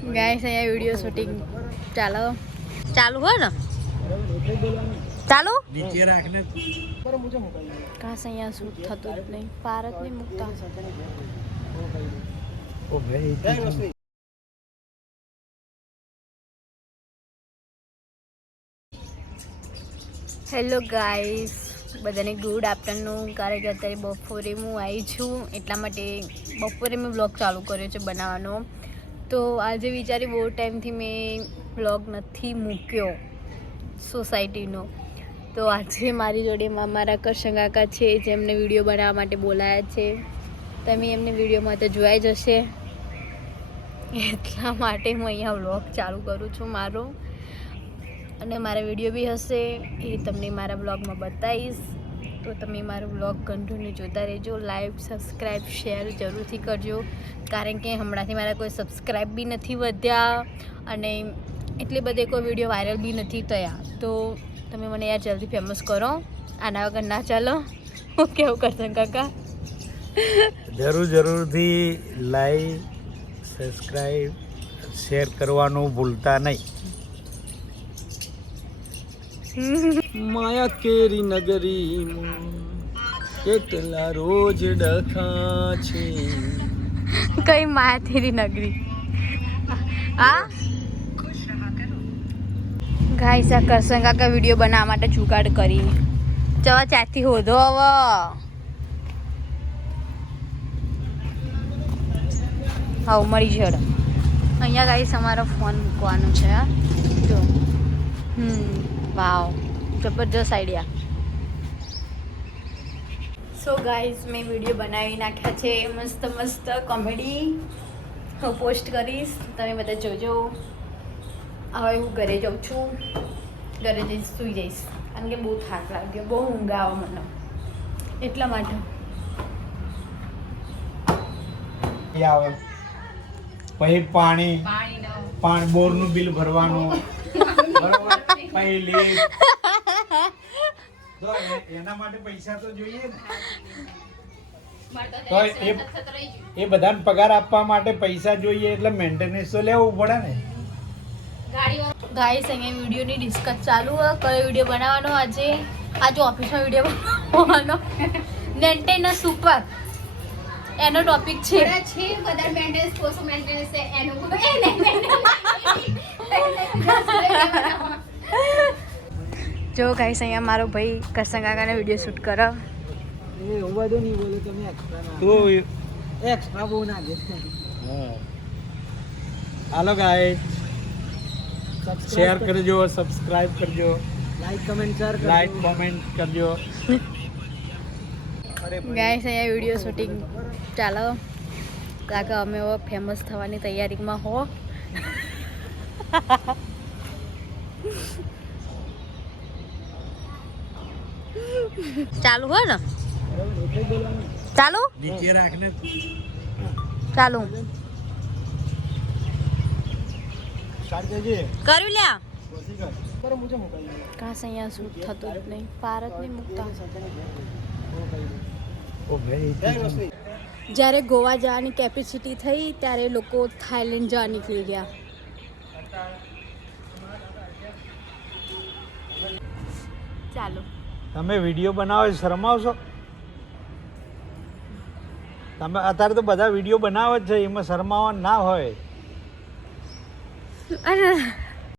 Guys અહીંયા video shooting ચાલો. ચાલુ હોય ને? ચાલુ? નીચે રાખને. કાશ અહીંયા શૂટ થતું જ નહીં. ભારત નહીં મૂકતા. ઓ ભાઈ હેલો ગાઈસ બધાને ગુડ આફ્ટરનૂન કારણ કે અત્યારે બપોરે હું આવી છું એટલા માટે બપોરે મેં બ્લોગ ચાલુ કર્યો છે બનાવવાનો. તો આજે વિચારી બહુ ટાઈમથી મેં બ્લોગ નથી મૂક્યો સોસાયટીનો. તો આજે મારી જોડે મારા કરશન છે જેમને વીડિયો બનાવવા માટે બોલાયા છે. તમે એમને વિડીયોમાં તો જોયા જ હશે. એટલા માટે હું અહીંયા બ્લોગ ચાલુ કરું છું મારો. અને મારા વીડિયો બી હશે, એ તમને મારા બ્લોગમાં બતાવીશ. તો તમે મારો બ્લોગ કન્ટિન્યુ જોતા રહેજો. લાઈવ સબસ્ક્રાઈબ શેર જરૂરથી કરજો. કારણ કે હમણાંથી મારા કોઈ સબસ્ક્રાઈબ બી નથી વધ્યા અને એટલે બધે કોઈ વીડિયો વાયરલ બી નથી થયા. તો તમે મને યાર જલ્દી ફેમસ કરો. આના વગર ના ચાલો. હું કેવું કરશો કાકા? જરૂર, જરૂરથી લાઈક સબસ્ક્રાઈબ શેર કરવાનું ભૂલતા નહીં. માયા કેરી નગરી કેટલા રોજ ડખા છે. કઈ માયાથેરી નગરી? આ ગાઈસ, આ કરશન કાકા વીડિયો બનાવવા માટે જુગાડ કરી. ચવા ચાથી હોધો હવે હા મળી જડ. અહીંયા ગાઈસ, અમારો ફોન મૂકવાનો છે. જો. હમ. વાવ જબરજસ્ત આઈડિયા સો ગાઈઝ મેં વીડિયો બનાવી નાખ્યા છે. મસ્ત મસ્ત કોમેડી હું પોસ્ટ કરીશ. તમે બધા જોજો. હવે હું ઘરે જાઉં છું. ઘરે જઈશ સૂઈ જઈશ. કારણ કે બહુ થાક લાગ્યો. બહુ ઊંઘ આવે મને. એટલા માટે. આવે. પછી પાણી. પાણી બોરનું બિલ ભરવાનું. લીટ તો એ- એના માટે પૈસા તો જોઈએ ને. તો એ એ બધાને પગાર આપવા માટે પૈસા જોઈએ એટલે મેન્ટેનન્સ તો લેવું પડે ને. ગાઈસ અહીંયા વિડીયોની ડિસ્કસ ચાલુ હોય. કયો વીડિયો બનાવવાનો આજે? આજે ઓફિસમાં વીડિયો બનાવવાનો. મેન્ટેનન્સ ઉપર. એનો ટોપિક છે. છે બધા મેન્ટેનન્સ કોસો મેન્ટેનન્સ છે. એનું એ નહીં. જો ગાઈસ અહીંયા મારો ભાઈ કરસન કાકાને વીડિયો શૂટ કરો. એ હોવા બધું નહીં બોલું તમે એક્સ્ટ્રા ના. તું એક્સ્ટ્રા બહુ ના દે. હાલો ગાઈસ શેર કરજો સબસ્ક્રાઇબ કરજો. Like comment share like comment કરજો. ગાઈસ અહીંયા વીડિયો શૂટિંગ ચાલો. કાકા અમે હવે ફેમસ થવાની તૈયારીમાં હો. ચાલુ હોય ને? ચાલુ? નીચે ચાલુ. કર્યું લ્યા? કાશ અહીંયા શું થતું જ નહીં. ભારત નહીં મૂકતા. જ્યારે ગોવા જવાની કેપેસિટી થઈ ત્યારે લોકો થાઈલેન્ડ જવા નીકળી ગયા. ચાલો. તમે વીડિયો બનાવો શરમાવશો? તમે અત્યારે તો બધા વીડિયો બનાવે જ છે, એમાં શરમાવા ના હોય.